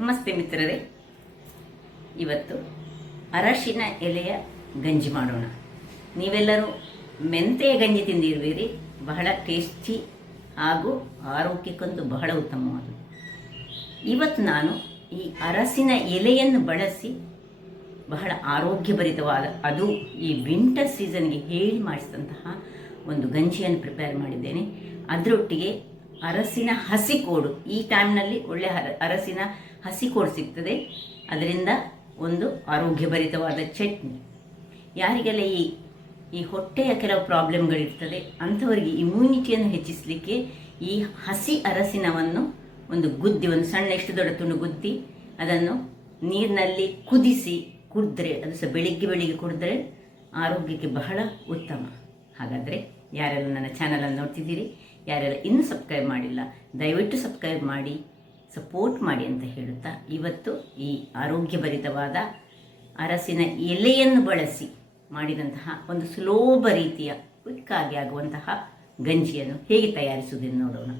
ನಮಸ್ತೆ ಮಿತ್ರರೇ, ಇವತ್ತು ಅರಶಿನ ಎಲೆಯ ಗಂಜಿ ಮಾಡೋಣ. ನೀವೆಲ್ಲರೂ ಮೆಂತೆಯ ಗಂಜಿ ತಿಂದಿರುವಿರಿ. ಬಹಳ ಟೇಸ್ಟಿ ಹಾಗೂ ಆರೋಗ್ಯಕ್ಕಂತೂ ಬಹಳ ಉತ್ತಮವಾದದ್ದು. ಇವತ್ತು ನಾನು ಈ ಅರಸಿನ ಎಲೆಯನ್ನು ಬಳಸಿ ಬಹಳ ಆರೋಗ್ಯಭರಿತವಾದ, ಅದು ಈ ವಿಂಟರ್ ಸೀಸನ್ಗೆ ಹೇಳಿ ಮಾಡಿಸಿದಂತಹ ಒಂದು ಗಂಜಿಯನ್ನು ಪ್ರಿಪೇರ್ ಮಾಡಿದ್ದೇನೆ. ಅದರೊಟ್ಟಿಗೆ ಅರಸಿನ ಹಸಿಕೋಡು, ಈ ಟೈಮ್ನಲ್ಲಿ ಒಳ್ಳೆ ಅರಸಿನ ಹಸಿಕೋಡು ಸಿಗ್ತದೆ. ಅದರಿಂದ ಒಂದು ಆರೋಗ್ಯಭರಿತವಾದ ಚಟ್ನಿ. ಯಾರಿಗೆಲ್ಲ ಈ ಹೊಟ್ಟೆಯ ಕೆಲವು ಪ್ರಾಬ್ಲಮ್ಗಳಿರ್ತದೆ ಅಂಥವರಿಗೆ ಇಮ್ಯುನಿಟಿಯನ್ನು ಹೆಚ್ಚಿಸಲಿಕ್ಕೆ ಈ ಹಸಿ ಅರಸಿನವನ್ನು ಒಂದು ಸಣ್ಣ ಎಷ್ಟು ದೊಡ್ಡ ತುಂಡು ಗುದ್ದಿ ಅದನ್ನು ನೀರಿನಲ್ಲಿ ಕುದಿಸಿ ಕುಡಿದ್ರೆ, ಅದು ಸಹ ಬೆಳಿಗ್ಗೆ ಕುಡಿದ್ರೆ ಆರೋಗ್ಯಕ್ಕೆ ಬಹಳ ಉತ್ತಮ. ಹಾಗಾದರೆ ಯಾರೆಲ್ಲ ನನ್ನ ಚಾನಲನ್ನು ನೋಡ್ತಿದ್ದೀರಿ, ಯಾರೆಲ್ಲ ಇನ್ನೂ ಸಬ್ಸ್ಕ್ರೈಬ್ ಮಾಡಿಲ್ಲ, ದಯವಿಟ್ಟು ಸಬ್ಸ್ಕ್ರೈಬ್ ಮಾಡಿ, ಸಪೋರ್ಟ್ ಮಾಡಿ ಅಂತ ಹೇಳುತ್ತಾ, ಇವತ್ತು ಈ ಆರೋಗ್ಯಭರಿತವಾದ ಅರಸಿನ ಎಲೆಯನ್ನು ಬಳಸಿ ಮಾಡಿದಂತಹ ಒಂದು ಸುಲಭ ರೀತಿಯ ಕ್ವಿಕ್ಕಾಗಿ ಆಗುವಂತಹ ಗಂಜಿಯನ್ನು ಹೇಗೆ ತಯಾರಿಸುವುದನ್ನು ನೋಡೋಣ.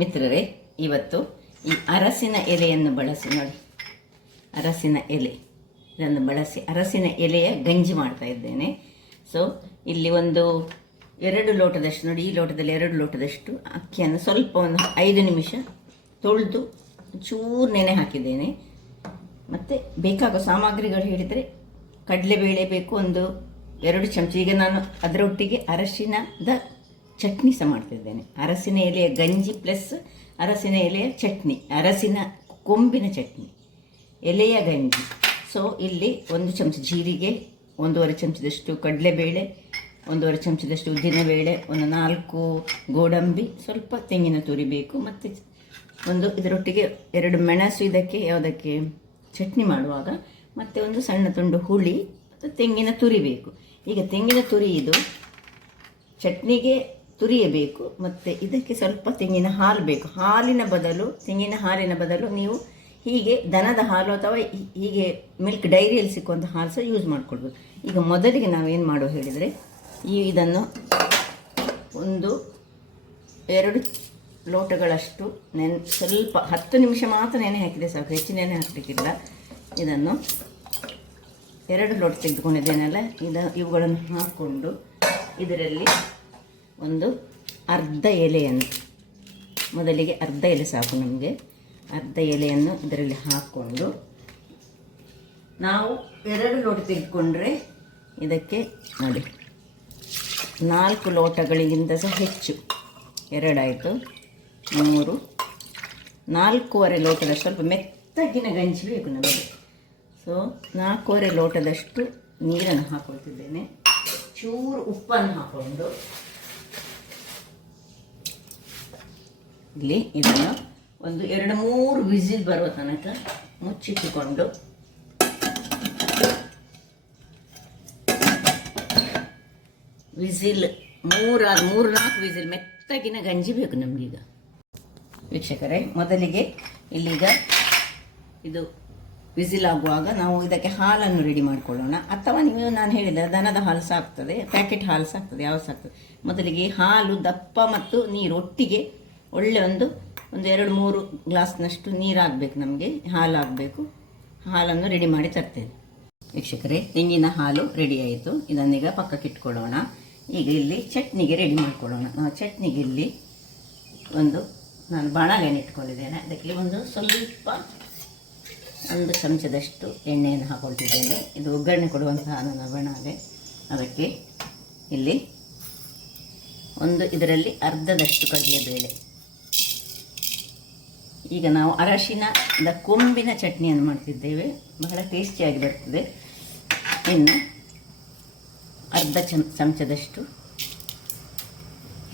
ಮಿತ್ರರೇ, ಇವತ್ತು ಈ ಅರಸಿನ ಎಲೆಯನ್ನು ಬಳಸಿ ನೋಡಿ, ಅರಸಿನ ಎಲೆ ಇದನ್ನು ಬಳಸಿ ಅರಸಿನ ಎಲೆಯ ಗಂಜಿ ಮಾಡ್ತಾ ಇದ್ದೇನೆ. ಸೊ ಇಲ್ಲಿ ಒಂದು 2 ಲೋಟದಷ್ಟು ನೋಡಿ, ಈ ಲೋಟದಲ್ಲಿ 2 ಲೋಟದಷ್ಟು ಅಕ್ಕಿಯನ್ನು ಸ್ವಲ್ಪ ಒಂದು 5 ನಿಮಿಷ ತೊಳೆದು ಚೂರು ನೆನೆ ಹಾಕಿದ್ದೇನೆ. ಮತ್ತು ಬೇಕಾಗೋ ಸಾಮಗ್ರಿಗಳು ಹೇಳಿದರೆ ಕಡಲೆಬೇಳೆ ಬೇಕು, ಒಂದು 2 ಚಮಚ. ಈಗ ನಾನು ಅದರೊಟ್ಟಿಗೆ ಅರಶಿನದ ಚಟ್ನಿ ಸಹ ಮಾಡ್ತಿದ್ದೇನೆ. ಅರಸಿನ ಎಲೆಯ ಗಂಜಿ ಪ್ಲಸ್ ಅರಸಿನ ಎಲೆಯ ಚಟ್ನಿ, ಅರಸಿನ ಕೊಂಬಿನ ಚಟ್ನಿ, ಎಲೆಯ ಗಂಜಿ. ಸೊ ಇಲ್ಲಿ 1 ಚಮಚ ಜೀರಿಗೆ, 1.5 ಚಮಚದಷ್ಟು ಕಡಲೆಬೇಳೆ, 1.5 ಚಮಚದಷ್ಟು ಉದ್ದಿನಬೇಳೆ, ಒಂದು 4 ಗೋಡಂಬಿ, ಸ್ವಲ್ಪ ತೆಂಗಿನ ತುರಿ ಬೇಕು, ಮತ್ತು ಇದರೊಟ್ಟಿಗೆ 2 ಮೆಣಸು, ಇದಕ್ಕೆ ಯಾವುದಕ್ಕೆ ಚಟ್ನಿ ಮಾಡುವಾಗ, ಮತ್ತು ಒಂದು ಸಣ್ಣ ತುಂಡು ಹುಳಿ ಮತ್ತು ತೆಂಗಿನ ತುರಿ ಬೇಕು. ಈಗ ತೆಂಗಿನ ತುರಿ ಇದು ಚಟ್ನಿಗೆ ತುರಿಯಬೇಕು, ಮತ್ತು ಇದಕ್ಕೆ ಸ್ವಲ್ಪ ತೆಂಗಿನ ಹಾಲು ಬೇಕು. ತೆಂಗಿನ ಹಾಲಿನ ಬದಲು ನೀವು ಹೀಗೆ ದನದ ಹಾಲು ಅಥವಾ ಹೀಗೆ ಮಿಲ್ಕ್ ಡೈರಿಯಲ್ಲಿ ಸಿಕ್ಕುವಂಥ ಹಾಲು ಸಹ ಯೂಸ್ ಮಾಡ್ಕೊಳ್ಬೋದು. ಈಗ ಮೊದಲಿಗೆ ನಾವೇನು ಮಾಡೋ ಹೇಳಿದರೆ, ಇದನ್ನು 1-2 ಲೋಟಗಳಷ್ಟು ಸ್ವಲ್ಪ 10 ನಿಮಿಷ ಮಾತ್ರ ನೆನೆ ಹಾಕಿದೆ ಸಾಕು, ಹೆಚ್ಚು ನೆನೆ ಹಾಕಲಿಕ್ಕಿಲ್ಲ. ಇದನ್ನು 2 ಲೋಟ ತೆಗೆದುಕೊಂಡಿದ್ದೇನಲ್ಲ, ಇವುಗಳನ್ನು ಹಾಕ್ಕೊಂಡು ಇದರಲ್ಲಿ ಒಂದು ಅರ್ಧ ಎಲೆಯನ್ನು, ಮೊದಲಿಗೆ ಅರ್ಧ ಎಲೆ ಸಾಕು ನಮಗೆ, ಅರ್ಧ ಎಲೆಯನ್ನು ಇದರಲ್ಲಿ ಹಾಕ್ಕೊಂಡು, ನಾವು 2 ಲೋಟ ತೆಗೆದುಕೊಂಡ್ರೆ ಇದಕ್ಕೆ ನೋಡಿ 4 ಲೋಟಗಳಿಗಿಂತ ಸಹ ಹೆಚ್ಚು, 2 ಆಯಿತು, 3, 4.5 ಲೋಟದಷ್ಟು, ಸ್ವಲ್ಪ ಮೆತ್ತಗಿನ ಗಂಜಿ ಬೇಕು ನಮಗೆ. ಸೊ 4.5 ಲೋಟದಷ್ಟು ನೀರನ್ನು ಹಾಕೊಳ್ತಿದ್ದೇನೆ. ಚೂರು ಉಪ್ಪನ್ನು ಹಾಕ್ಕೊಂಡು ಇಲ್ಲಿ ಇದನ್ನು ಒಂದು 2-3 ವಿಸಿಲ್ ಬರುವ ತನಕ ಮುಚ್ಚಿಟ್ಟುಕೊಂಡು, ವಿಸಿಲ್ 3-4 ವಿಸಿಲ್, ಮೆತ್ತಗಿನ ಗಂಜಿ ಬೇಕು ನಮಗೀಗ. ವೀಕ್ಷಕರೇ, ಮೊದಲಿಗೆ ಇಲ್ಲೀಗ ಇದು ವಿಸಿಲ್ ಆಗುವಾಗ ನಾವು ಇದಕ್ಕೆ ಹಾಲನ್ನು ರೆಡಿ ಮಾಡಿಕೊಳ್ಳೋಣ. ಅಥವಾ ನಾನು ಹೇಳಿದ ದನದ ಹಾಲು ಸಾಕ್ತದೆ, ಪ್ಯಾಕೆಟ್ ಹಾಲು ಸಾಕ್ತದೆ, ಯಾವುದು ಸಾಕ್ತದೆ. ಮೊದಲಿಗೆ ಹಾಲು, ದಪ್ಪ ಮತ್ತು ನೀರು ಒಟ್ಟಿಗೆ ಒಳ್ಳೆ ಒಂದು 2-3 ಗ್ಲಾಸ್ನಷ್ಟು ನೀರಾಗಬೇಕು, ನಮಗೆ ಹಾಲು ಆಗಬೇಕು. ಹಾಲನ್ನು ರೆಡಿ ಮಾಡಿ ತರ್ತೇನೆ. ವೀಕ್ಷಕರೇ, ತೆಂಗಿನ ಹಾಲು ರೆಡಿ ಆಯಿತು. ಇದನ್ನೀಗ ಪಕ್ಕಕ್ಕೆ ಇಟ್ಕೊಳ್ಳೋಣ. ಈಗ ಇಲ್ಲಿ ಚಟ್ನಿಗೆ ರೆಡಿ ಮಾಡಿಕೊಳ್ಳೋಣ. ಚಟ್ನಿಗೆ ಇಲ್ಲಿ ನಾನು ಬಾಣಲೆಯನ್ನು ಇಟ್ಕೊಂಡಿದ್ದೇನೆ. ಅದಕ್ಕೆ ಸ್ವಲ್ಪ 1 ಚಮಚದಷ್ಟು ಎಣ್ಣೆಯನ್ನು ಹಾಕೊಳ್ತಿದ್ದೇನೆ. ಇದು ಒಗ್ಗರಣೆ ಕೊಡುವಂತಹ ನನ್ನ ಬಾಣಲೆ. ಅದಕ್ಕೆ ಇಲ್ಲಿ ಇದರಲ್ಲಿ ಅರ್ಧದಷ್ಟು ಕಡಲೆಬೇಳೆ. ಈಗ ನಾವು ಅರಶಿನದ ಕೊಂಬಿನ ಚಟ್ನಿಯನ್ನು ಮಾಡ್ತಿದ್ದೇವೆ, ಬಹಳ ಟೇಸ್ಟಿಯಾಗಿ ಬರ್ತದೆ. ಇನ್ನು ಅರ್ಧ ಚಮಚದಷ್ಟು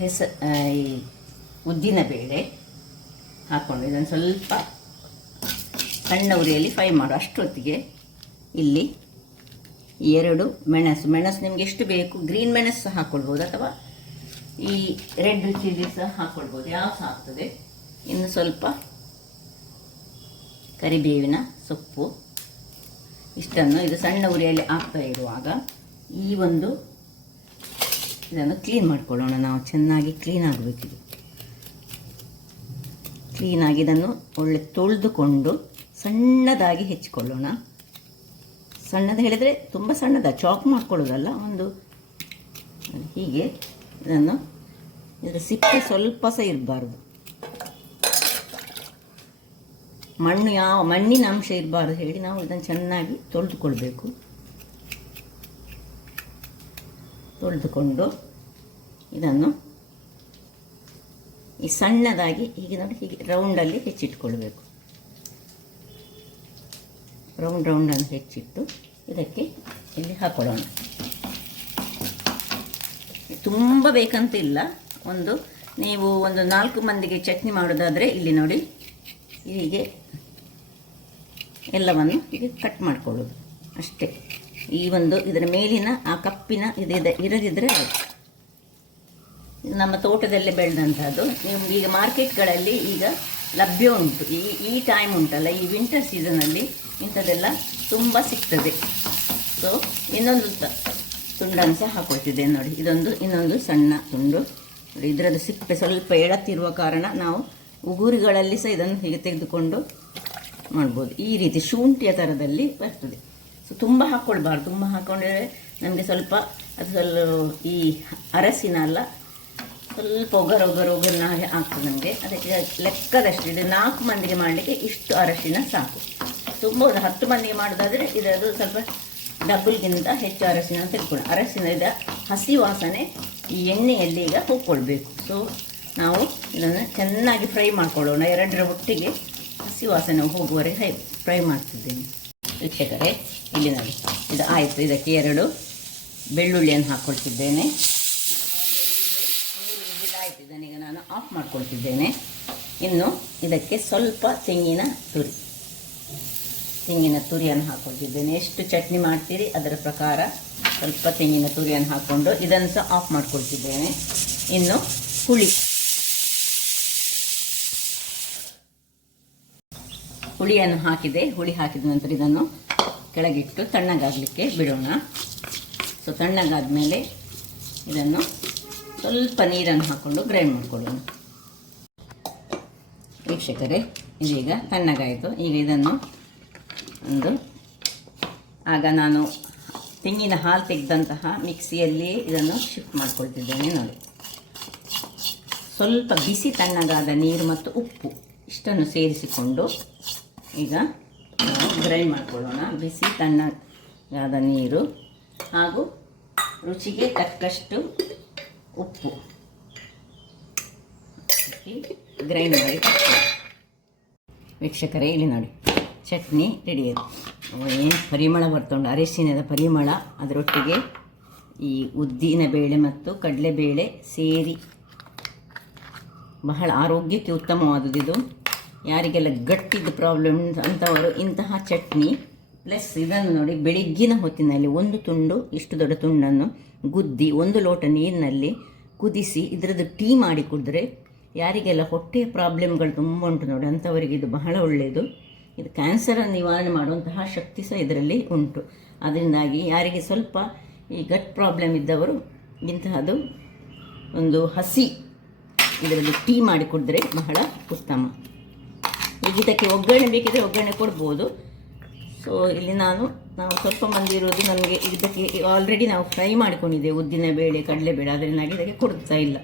ಈ ಉದ್ದಿನ ಬೇಳೆ ಹಾಕ್ಕೊಂಡು ಇದನ್ನು ಸ್ವಲ್ಪ ಸಣ್ಣ ಉರಿಯಲ್ಲಿ ಫ್ರೈ ಮಾಡು. ಅಷ್ಟೊತ್ತಿಗೆ ಇಲ್ಲಿ 2 ಮೆಣಸು ನಿಮಗೆ ಎಷ್ಟು ಬೇಕು, ಗ್ರೀನ್ ಮೆಣಸು ಸಹ ಹಾಕ್ಕೊಳ್ಬೋದು, ಅಥವಾ ಈ ರೆಡ್ ಚಿಲ್ಲಿ ಸಹ ಹಾಕ್ಕೊಳ್ಬೋದು, ಯಾವ ಸಹ ಆಗ್ತದೆ. ಇನ್ನು ಸ್ವಲ್ಪ ಕರಿಬೇವಿನ ಸೊಪ್ಪು. ಇಷ್ಟನ್ನು ಇದು ಸಣ್ಣ ಉರಿಯಲ್ಲಿ ಆಗ್ತಾ ಇರುವಾಗ ಇದನ್ನು ಕ್ಲೀನ್ ಮಾಡ್ಕೊಳ್ಳೋಣ. ನಾವು ಚೆನ್ನಾಗಿ ಕ್ಲೀನ್ ಆಗಬೇಕಿದೆ. ಕ್ಲೀನಾಗಿ ಇದನ್ನು ಒಳ್ಳೆ ತೊಳೆದುಕೊಂಡು ಸಣ್ಣದಾಗಿ ಹೆಚ್ಚಿಕೊಳ್ಳೋಣ. ಸಣ್ಣದು ಹೇಳಿದರೆ ತುಂಬ ಸಣ್ಣದ ಚಾಪ್ ಮಾಡ್ಕೊಳ್ಳೋದಲ್ಲ, ಒಂದು ಹೀಗೆ ಇದನ್ನು, ಇದರ ಸಿಪ್ಪೆ ಸ್ವಲ್ಪ ಸಹ ಇರಬಾರ್ದು, ಮಣ್ಣಿನ ಅಂಶ ಇರಬಾರ್ದು ಹೇಳಿ ನಾವು ಇದನ್ನು ಚೆನ್ನಾಗಿ ತೊಳೆದುಕೊಳ್ಬೇಕು. ತೊಳೆದುಕೊಂಡು ಇದನ್ನು ಈ ಸಣ್ಣದಾಗಿ ಹೀಗೆ ನೋಡಿ ಹೀಗೆ ರೌಂಡಲ್ಲಿ ಹೆಚ್ಚಿಟ್ಕೊಳ್ಬೇಕು. ರೌಂಡನ್ನು ಹೆಚ್ಚಿಟ್ಟು ಇದಕ್ಕೆ ಇಲ್ಲಿ ಹಾಕೊಳ್ಳೋಣ. ತುಂಬ ಬೇಕಂತಿಲ್ಲ, ನೀವು ಒಂದು 4 ಮಂದಿಗೆ ಚಟ್ನಿ ಮಾಡೋದಾದರೆ ಇಲ್ಲಿ ನೋಡಿ ಹೀಗೆ ಎಲ್ಲವನ್ನು ಹೀಗೆ ಕಟ್ ಮಾಡಿಕೊಳ್ಳೋದು ಅಷ್ಟೇ. ಈ ಇದರ ಮೇಲಿನ ಆ ಕಪ್ಪಿನ ಇರದಿದ್ದರೆ ನಮ್ಮ ತೋಟದಲ್ಲೇ ಬೆಳೆದಂಥದ್ದು. ನೀವು ಈಗ ಮಾರ್ಕೆಟ್ಗಳಲ್ಲಿ ಈಗ ಲಭ್ಯ ಉಂಟು. ಈ ಟೈಮ್ ಉಂಟಲ್ಲ, ಈ ವಿಂಟರ್ ಸೀಸನಲ್ಲಿ ಇಂಥದ್ದೆಲ್ಲ ತುಂಬ ಸಿಗ್ತದೆ. ಸೊ ಇನ್ನೊಂದು ತುಂಡನ್ನು ಸಹ ಹಾಕೊಳ್ತಿದ್ದೇನೆ ನೋಡಿ. ಇನ್ನೊಂದು ಸಣ್ಣ ತುಂಡು. ಇದರದ್ದು ಸಿಪ್ಪೆ ಸ್ವಲ್ಪ ಎಳತ್ತಿರುವ ಕಾರಣ ನಾವು ಉಗುರುಗಳಲ್ಲಿ ಸಹ ಇದನ್ನು ಹೀಗೆ ತೆಗೆದುಕೊಂಡು ಮಾಡ್ಬೋದು. ಈ ರೀತಿ ಶುಂಠಿಯ ಥರದಲ್ಲಿ ಬರ್ತದೆ. ಸೊ ತುಂಬ ಹಾಕ್ಕೊಳ್ಬಾರ್ದು. ತುಂಬ ಹಾಕ್ಕೊಂಡ್ರೆ ನಮಗೆ ಸ್ವಲ್ಪ ಈ ಅರಸಿನ ಅಲ್ಲ, ಸ್ವಲ್ಪ ಒಗರನ್ನ ಆಗ್ತದೆ ನಮಗೆ. ಅದಕ್ಕೆ ಲೆಕ್ಕದಷ್ಟು, ಇದು 4 ಮಂದಿಗೆ ಮಾಡಲಿಕ್ಕೆ ಇಷ್ಟು ಅರಶಿನ ಸಾಕು. ತುಂಬ 10 ಮಂದಿಗೆ ಮಾಡೋದಾದರೆ ಇದರದು ಸ್ವಲ್ಪ ಡಬ್ಬಲ್ಗಿಂತ ಹೆಚ್ಚು ಅರಶಿನ ತೆಗೆದುಕೊಳ್ಳಿ. ಅರಶಿನದ ಹಸಿ ವಾಸನೆ ಈ ಎಣ್ಣೆಯಲ್ಲಿ ಈಗ ಹೋಗ್ಕೊಳ್ಬೇಕು. ಸೊ ನಾವು ಇದನ್ನು ಚೆನ್ನಾಗಿ ಫ್ರೈ ಮಾಡ್ಕೊಳ್ಳೋಣ. 2ರ ಒಟ್ಟಿಗೆ ಹಸಿ ವಾಸನೆ ಹೋಗುವವರೆಗೆ ಫ್ರೈ ಮಾಡ್ತಿದ್ದೇನೆ. ವೀಕ್ಷಕರೇ, ಇಲ್ಲಿ ನೋಡಿ ಇದು ಆಯಿತು. ಇದಕ್ಕೆ 2 ಬೆಳ್ಳುಳ್ಳಿಯನ್ನು ಹಾಕ್ಕೊಳ್ತಿದ್ದೇನೆ. ಆಯಿತು, ಇದನ್ನೀಗ ನಾನು ಆಫ್ ಮಾಡ್ಕೊಳ್ತಿದ್ದೇನೆ. ಇನ್ನು ಇದಕ್ಕೆ ಸ್ವಲ್ಪ ತೆಂಗಿನ ತುರಿಯನ್ನು ಹಾಕ್ಕೊಳ್ತಿದ್ದೇನೆ. ಎಷ್ಟು ಚಟ್ನಿ ಮಾಡ್ತೀರಿ ಅದರ ಪ್ರಕಾರ ಸ್ವಲ್ಪ ತೆಂಗಿನ ತುರಿಯನ್ನು ಹಾಕ್ಕೊಂಡು ಇದನ್ನು ಸಹ ಆಫ್ ಮಾಡ್ಕೊಳ್ತಿದ್ದೇನೆ. ಇನ್ನು ಹುಳಿಯನ್ನು ಹಾಕಿದೆ. ಹುಳಿ ಹಾಕಿದ ನಂತರ ಇದನ್ನು ಕೆಳಗಿಟ್ಟು ತಣ್ಣಗಾಗಲಿಕ್ಕೆ ಬಿಡೋಣ. ಸೊ ತಣ್ಣಗಾದ ಮೇಲೆ ಇದನ್ನು ಸ್ವಲ್ಪ ನೀರನ್ನು ಹಾಕ್ಕೊಂಡು ಗ್ರೈಂಡ್ ಮಾಡಿಕೊಳ್ಳೋಣ. ವೀಕ್ಷಕರೇ, ಇದೀಗ ತಣ್ಣಗಾಯಿತು. ಈಗ ಇದನ್ನು ಆಗ ನಾನು ತೆಂಗಿನ ಹಾಲು ತೆಗೆದಂತಹ ಮಿಕ್ಸಿಯಲ್ಲಿ ಇದನ್ನು ಶಿಫ್ಟ್ ಮಾಡ್ಕೊಳ್ತಿದ್ದೇನೆ ನೋಡಿ. ಸ್ವಲ್ಪ ಬಿಸಿ ತಣ್ಣಗಾದ ನೀರು ಮತ್ತು ಉಪ್ಪು ಇಷ್ಟನ್ನು ಸೇರಿಸಿಕೊಂಡು ಈಗ ಗ್ರೈಂಡ್ ಮಾಡಿಕೊಳ್ಳೋಣ. ಬಿಸಿ ತಣ್ಣಗಾದ ನೀರು ಹಾಗೂ ರುಚಿಗೆ ತಕ್ಕಷ್ಟು ಉಪ್ಪು ಗ್ರೈಂಡ್ ಮಾಡಿ. ವೀಕ್ಷಕರೇ, ಇಲ್ಲಿ ನೋಡಿ ಚಟ್ನಿ ರೆಡಿ ಆಯಿತು. ಏನು ಪರಿಮಳ ಬರ್ತುಂಟು, ಅರಿಶಿನದ ಪರಿಮಳ, ಅದರೊಟ್ಟಿಗೆ ಈ ಉದ್ದಿನ ಬೇಳೆ ಮತ್ತು ಕಡಲೆಬೇಳೆ ಸೇರಿ ಬಹಳ ಆರೋಗ್ಯಕ್ಕೆ ಉತ್ತಮವಾದುದು. ಇದು ಯಾರಿಗೆಲ್ಲ ಗಟ್ಟಿದ್ದು ಪ್ರಾಬ್ಲಮ್ ಅಂಥವರು ಇಂತಹ ಚಟ್ನಿ ಪ್ಲಸ್ ಇದನ್ನು ನೋಡಿ ಬೆಳಿಗ್ಗಿನ ಹೊತ್ತಿನಲ್ಲಿ ಇಷ್ಟು ದೊಡ್ಡ ತುಂಡನ್ನು ಗುದ್ದಿ 1 ಲೋಟ ನೀರಿನಲ್ಲಿ ಕುದಿಸಿ ಇದರದ್ದು ಟೀ ಮಾಡಿ ಕುಡಿದ್ರೆ, ಯಾರಿಗೆಲ್ಲ ಹೊಟ್ಟೆಯ ಪ್ರಾಬ್ಲಮ್ಗಳು ತುಂಬ ಉಂಟು ನೋಡಿ ಅಂಥವರಿಗೆ ಇದು ಬಹಳ ಒಳ್ಳೆಯದು. ಇದು ಕ್ಯಾನ್ಸರನ್ನು ನಿವಾರಣೆ ಮಾಡುವಂತಹ ಶಕ್ತಿ ಸಹ ಇದರಲ್ಲಿ ಉಂಟು. ಅದರಿಂದಾಗಿ ಯಾರಿಗೆ ಸ್ವಲ್ಪ ಈ ಗಟ್ ಪ್ರಾಬ್ಲಮ್ ಇದ್ದವರು ಇಂತಹದ್ದು ಒಂದು ಹಸಿ ಇದರಲ್ಲಿ ಟೀ ಮಾಡಿ ಕುಡಿದ್ರೆ ಬಹಳ ಉತ್ತಮ. ಈಗ ಇದಕ್ಕೆ ಒಗ್ಗರಣೆ ಬೇಕಿದ್ರೆ ಒಗ್ಗರಣೆ ಕೊಡ್ಬೋದು. ಸೊ ಇಲ್ಲಿ ನಾವು ಸ್ವಲ್ಪ ಮಂದಿ ಇರೋದು, ನಮಗೆ ಇದಕ್ಕೆ ಆಲ್ರೆಡಿ ನಾವು ಫ್ರೈ ಮಾಡಿಕೊಂಡಿದ್ದೇವೆ ಉದ್ದಿನ ಬೇಳೆ ಕಡಲೆಬೇಳೆ, ಅದರಿಂದಾಗಿ ಇದಕ್ಕೆ ಕೊಡ್ತಾ ಇಲ್ಲ.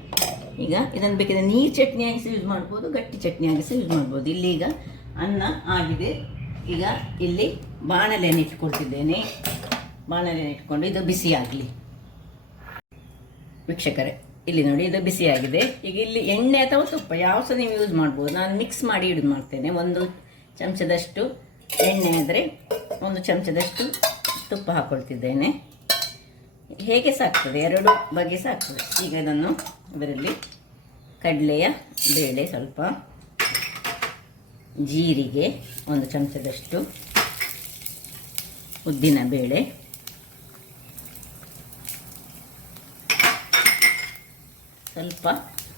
ಈಗ ಇದನ್ನು ಬೇಕಿದ್ರೆ ನೀರು ಚಟ್ನಿಯಾಗಿ ಸಹ ಯೂಸ್ ಮಾಡ್ಬೋದು, ಗಟ್ಟಿ ಚಟ್ನಿಯಾಗಿ ಸಹ ಯೂಸ್ ಮಾಡ್ಬೋದು. ಇಲ್ಲಿ ಈಗ ಅನ್ನ ಆಗಿದೆ. ಈಗ ಇಲ್ಲಿ ಬಾಣಲೆಯನ್ನು ಇಟ್ಕೊಳ್ತಿದ್ದೇನೆ. ಬಾಣಲೆಯನ್ನು ಇಟ್ಕೊಂಡು ಇದು ಬಿಸಿ ಆಗಲಿ. ವೀಕ್ಷಕರೇ, ಇಲ್ಲಿ ನೋಡಿ ಇದು ಬಿಸಿಯಾಗಿದೆ. ಈಗ ಇಲ್ಲಿ ಎಣ್ಣೆ ಅಥವಾ ತುಪ್ಪ ಯಾವ ಸಹ ನೀವು ಯೂಸ್ ಮಾಡ್ಬೋದು. ನಾನು ಮಿಕ್ಸ್ ಮಾಡಿ ಯೂಸ್ ಮಾಡ್ತೇನೆ. 1 ಚಮಚದಷ್ಟು ಎಣ್ಣೆ ಆದರೆ 1 ಚಮಚದಷ್ಟು ತುಪ್ಪ ಹಾಕ್ಕೊಳ್ತಿದ್ದೇನೆ. ಹೇಗೆ ಸಾಕ್ತದೆ, 2 ಬಗೆ ಸಾಕ್ತದೆ. ಈಗ ಇದನ್ನು ಇದರಲ್ಲಿ ಕಡಲೆಯ ಬೇಳೆ ಸ್ವಲ್ಪ, ಜೀರಿಗೆ 1 ಚಮಚದಷ್ಟು, ಉದ್ದಿನ ಬೇಳೆ, ಸ್ವಲ್ಪ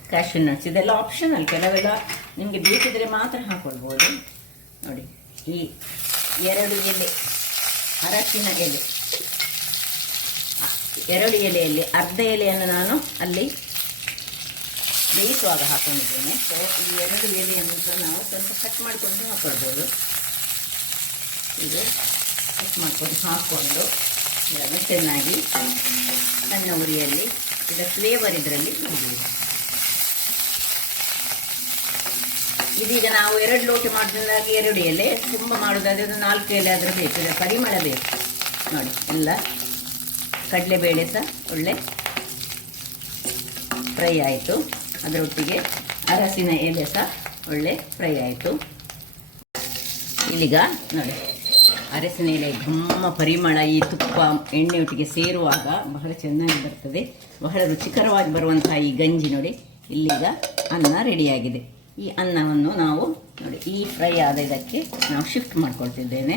ಕ್ಯಾಶ್ಯೂ ನಟ್ಸ್, ಇದೆಲ್ಲ ಆಪ್ಷನಲ್. ಕೆಲವೆಲ್ಲ ನಿಮಗೆ ಬೇಕಿದ್ರೆ ಮಾತ್ರ ಹಾಕ್ಕೊಳ್ಬೋದು. ನೋಡಿ ಈ 2 ಎಲೆ ಅರಶಿನ ಎಲೆ, 2 ಎಲೆಯಲ್ಲಿ ಅರ್ಧ ಎಲೆಯನ್ನು ನಾನು ಅಲ್ಲಿ ಬೇಯಿಸುವಾಗ ಹಾಕೊಂಡಿದ್ದೇನೆ. ಸೊ ಈ 2 ಎಲೆಯನ್ನು ಸಹ ನಾವು ಸ್ವಲ್ಪ ಕಟ್ ಮಾಡಿಕೊಂಡು ಹಾಕೊಳ್ಬೋದು. ಇದು ಕಟ್ ಮಾಡ್ಕೊಂಡು ಹಾಕ್ಕೊಂಡು ಇದನ್ನು ಚೆನ್ನಾಗಿ ಸಣ್ಣ ಉರಿಯಲ್ಲಿ ಇದರ ಫ್ಲೇವರ್ ಇದರಲ್ಲಿ ನೋಡಬೇಕು. ಇದೀಗ ನಾವು 2 ಲೋಟ ಮಾಡೋದ್ರಿಂದಾಗಿ 2 ಎಲೆ, ತುಂಬ ಮಾಡೋದಾದರೆ ಒಂದು 4 ಎಲೆ ಆದರೂ ಬೇಕು. ಇದರ ಪರಿಮಳ ಬೇಕು ನೋಡಿ. ಎಲ್ಲ ಕಡಲೆಬೇಳೆ ಸಹ ಒಳ್ಳೆ ಫ್ರೈ ಆಯಿತು. ಅದರೊಟ್ಟಿಗೆ ಅರಸಿನ ಎಲೆ ಸಹ ಒಳ್ಳೆ ಫ್ರೈ ಆಯಿತು. ಇಲ್ಲಿಗ ನೋಡಿ ಅರಸಿನ ಎಲೆ ಘಮ್ಮ ಪರಿಮಳ ಈ ತುಪ್ಪ ಎಣ್ಣೆಯೊಟ್ಟಿಗೆ ಸೇರುವಾಗ ಬಹಳ ಚೆನ್ನಾಗಿ ಬರ್ತದೆ. ಬಹಳ ರುಚಿಕರವಾಗಿ ಬರುವಂತಹ ಈ ಗಂಜಿ ನೋಡಿ ಇಲ್ಲಿಗ ಅನ್ನ ರೆಡಿಯಾಗಿದೆ. ಈ ಅನ್ನವನ್ನು ನಾವು ನೋಡಿ ಈ ಫ್ರೈ ಆದ ಇದಕ್ಕೆ ನಾವು ಶಿಫ್ಟ್ ಮಾಡ್ಕೊಳ್ತಿದ್ದೇನೆ.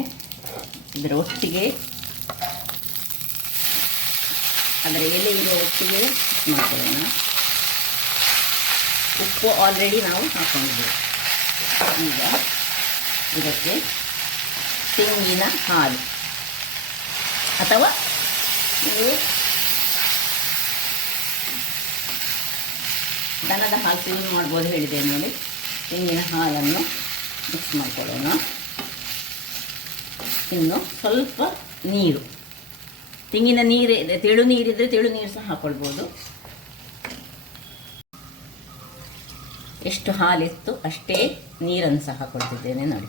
ಇದರ ಒಟ್ಟಿಗೆ ಅದರ ಎಲೆ ಇರೋ ಒಟ್ಟಿಗೆ ಮಾಡ್ಕೊಳ್ಳೋಣ. ಉಪ್ಪು ಆಲ್ರೆಡಿ ನಾವು ಹಾಕೊಂಡಿದ್ದೇವೆ. ಈಗ ಇದಕ್ಕೆ ತೆಂಗಿನ ಹಾಲು ಅಥವಾ ನೀವು ದನದ ಹಾಲು ಯೂಸ್ ಮಾಡ್ಬೋದು ಹೇಳಿದೆ ನೋಡಿ. ತೆಂಗಿನ ಹಾಲನ್ನು ಮಿಕ್ಸ್ ಮಾಡ್ಕೊಳ್ಳೋಣ. ಇನ್ನು ಸ್ವಲ್ಪ ನೀರು, ತೆಂಗಿನ ನೀರು, ತೆಳು ನೀರಿದ್ರೆ ತೆಳು ನೀರು ಸಹ ಹಾಕ್ಕೊಳ್ಬೋದು. ಎಷ್ಟು ಹಾಲಿತ್ತು ಅಷ್ಟೇ ನೀರನ್ನು ಸಹ ಹಾಕ್ಕೊಳ್ತಿದ್ದೇನೆ ನೋಡಿ.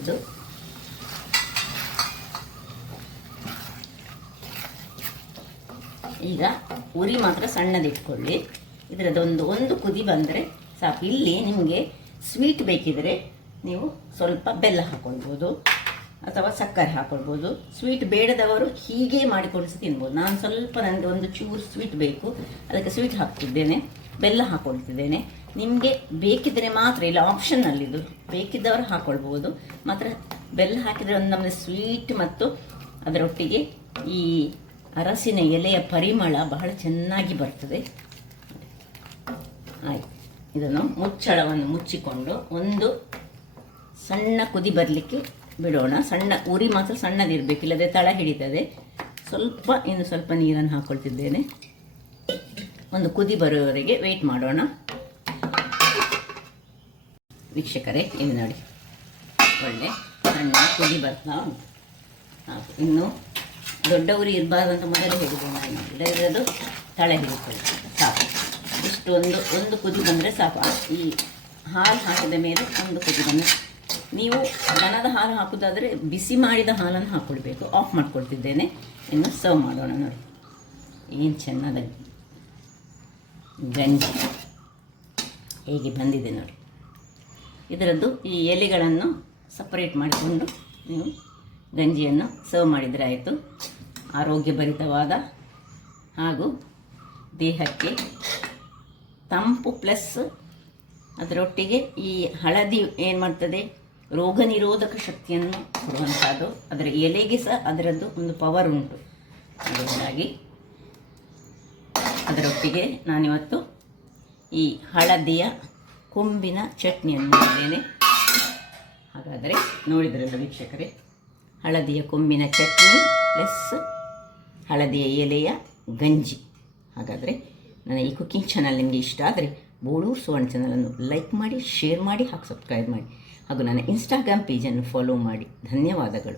ಇದು ಈಗ ಉರಿ ಮಾತ್ರ ಸಣ್ಣದಿಟ್ಕೊಳ್ಳಿ. ಇದರದೊಂದು ಕುದಿ ಬಂದರೆ ಸಾಕು. ಇಲ್ಲಿ ನಿಮಗೆ ಸ್ವೀಟ್ ಬೇಕಿದ್ರೆ ನೀವು ಸ್ವಲ್ಪ ಬೆಲ್ಲ ಹಾಕ್ಕೊಳ್ಬೋದು ಅಥವಾ ಸಕ್ಕರೆ ಹಾಕ್ಕೊಳ್ಬೋದು. ಸ್ವೀಟ್ ಬೇಡದವರು ಹೀಗೆ ಮಾಡಿಕೊಂಡು ಸಹ ತಿನ್ಬೋದು. ನಾನು ಸ್ವಲ್ಪ ನನಗೆ ಒಂದು ಚೂರು ಸ್ವೀಟ್ ಬೇಕು, ಅದಕ್ಕೆ ಸ್ವೀಟ್ ಹಾಕ್ತಿದ್ದೇನೆ, ಬೆಲ್ಲ ಹಾಕ್ಕೊಳ್ತಿದ್ದೇನೆ. ನಿಮಗೆ ಬೇಕಿದ್ದರೆ ಮಾತ್ರ, ಇಲ್ಲ ಆಪ್ಷನಲ್ಲಿದ್ದು, ಬೇಕಿದ್ದವರು ಹಾಕ್ಕೊಳ್ಬೋದು. ಮಾತ್ರ ಬೆಲ್ಲ ಹಾಕಿದರೆ ಒಂದು ನಮಗೆ ಸ್ವೀಟ್ ಮತ್ತು ಅದರೊಟ್ಟಿಗೆ ಈ ಅರಸಿನ ಎಲೆಯ ಪರಿಮಳ ಬಹಳ ಚೆನ್ನಾಗಿ ಬರ್ತದೆ. ಆಯಿತು, ಇದನ್ನು ಮುಚ್ಚಳವನ್ನು ಮುಚ್ಚಿಕೊಂಡು ಒಂದು ಸಣ್ಣ ಕುದಿ ಬರಲಿಕ್ಕೆ ಬಿಡೋಣ. ಸಣ್ಣ ಉರಿ ಮಾತ್ರ ಸಣ್ಣದಿರಬೇಕು, ಇಲ್ಲದೆ ತಳ ಹಿಡಿತದೆ. ಇನ್ನು ಸ್ವಲ್ಪ ನೀರನ್ನು ಹಾಕ್ಕೊಳ್ತಿದ್ದೇನೆ. ಒಂದು ಕುದಿ ಬರುವವರೆಗೆ ವೆಯ್ಟ್ ಮಾಡೋಣ. ವೀಕ್ಷಕರೇ ಇಲ್ಲಿ ನೋಡಿ ಒಳ್ಳೆ ಸಣ್ಣ ಕುದಿ ಬರ್ತಾ ಉಂಟು. ಹಾಕು, ಇನ್ನು ದೊಡ್ಡ ಉರಿ ಇರಬಾರ್ದು ಅಂತ ಮೊದಲೇ ಹೇಳಿದೆ ನಾನು. ಇಲ್ಲದಿರೋದು ತಳ ಹಿಡಿಕೊಳ್ಳಿ. ಸಾಕು, ಇಷ್ಟು ಒಂದು ಕುದಿ ಬಂದರೆ ಸಾಕು. ಈ ಹಾಲು ಹಾಕಿದ ಮೇಲೆ ಒಂದು ಕುದಿ ಬಂದರೆ, ನೀವು ದನದ ಹಾಲು ಹಾಕೋದಾದರೆ ಬಿಸಿ ಮಾಡಿದ ಹಾಲನ್ನು ಹಾಕ್ಕೊಳ್ಬೇಕು. ಆಫ್ ಮಾಡ್ಕೊಳ್ತಿದ್ದೇನೆ. ಇನ್ನು ಸರ್ವ್ ಮಾಡೋಣ ನೋಡಿ. ಏನು ಚೆನ್ನಾದ ಗಂಜಿ ಹೇಗೆ ಬಂದಿದೆ ನೋಡಿ. ಇದರದ್ದು ಈ ಎಲೆಗಳನ್ನು ಸಪರೇಟ್ ಮಾಡಿಕೊಂಡು ನೀವು ಗಂಜಿಯನ್ನು ಸರ್ವ್ ಮಾಡಿದರೆ ಆಯಿತು. ಆರೋಗ್ಯಭರಿತವಾದ ಹಾಗೂ ದೇಹಕ್ಕೆ ತಂಪು ಪ್ಲಸ್ ಅದರೊಟ್ಟಿಗೆ ಈ ಹಳದಿ ಏನು ಮಾಡ್ತದೆ, ರೋಗ ನಿರೋಧಕ ಶಕ್ತಿಯನ್ನು ಕೊಡುವಂಥದ್ದು. ಅದರ ಎಲೆಗೆ ಸಹ ಅದರದ್ದು ಒಂದು ಪವರ್ ಉಂಟು. ಅದರಿಂದಾಗಿ ಅದರೊಟ್ಟಿಗೆ ನಾನಿವತ್ತು ಈ ಹಳದಿಯ ಕೊಂಬಿನ ಚಟ್ನಿಯನ್ನು ಮಾಡಿದ್ದೇನೆ. ಹಾಗಾದರೆ ನೋಡಿದ್ರಲ್ಲ ವೀಕ್ಷಕರೇ, ಹಳದಿಯ ಕೊಂಬಿನ ಚಟ್ನಿ ಪ್ಲಸ್ ಹಳದಿಯ ಎಲೆಯ ಗಂಜಿ. ಹಾಗಾದರೆ ನನ್ನ ಈ ಕುಕ್ಕಿಂಗ್ ಚಾನಲ್ ನಿಮಗೆ ಇಷ್ಟ ಆದರೆ ಬೋಳೂರು ಸುವರ್ಣ ಚಾನಲನ್ನು ಲೈಕ್ ಮಾಡಿ, ಶೇರ್ ಮಾಡಿ ಹಾಗೂ ಸಬ್ಸ್ಕ್ರೈಬ್ ಮಾಡಿ. ಹಾಗೂ ನನ್ನ ಇನ್ಸ್ಟಾಗ್ರಾಮ್ ಪೇಜನ್ನು ಫಾಲೋ ಮಾಡಿ. ಧನ್ಯವಾದಗಳು.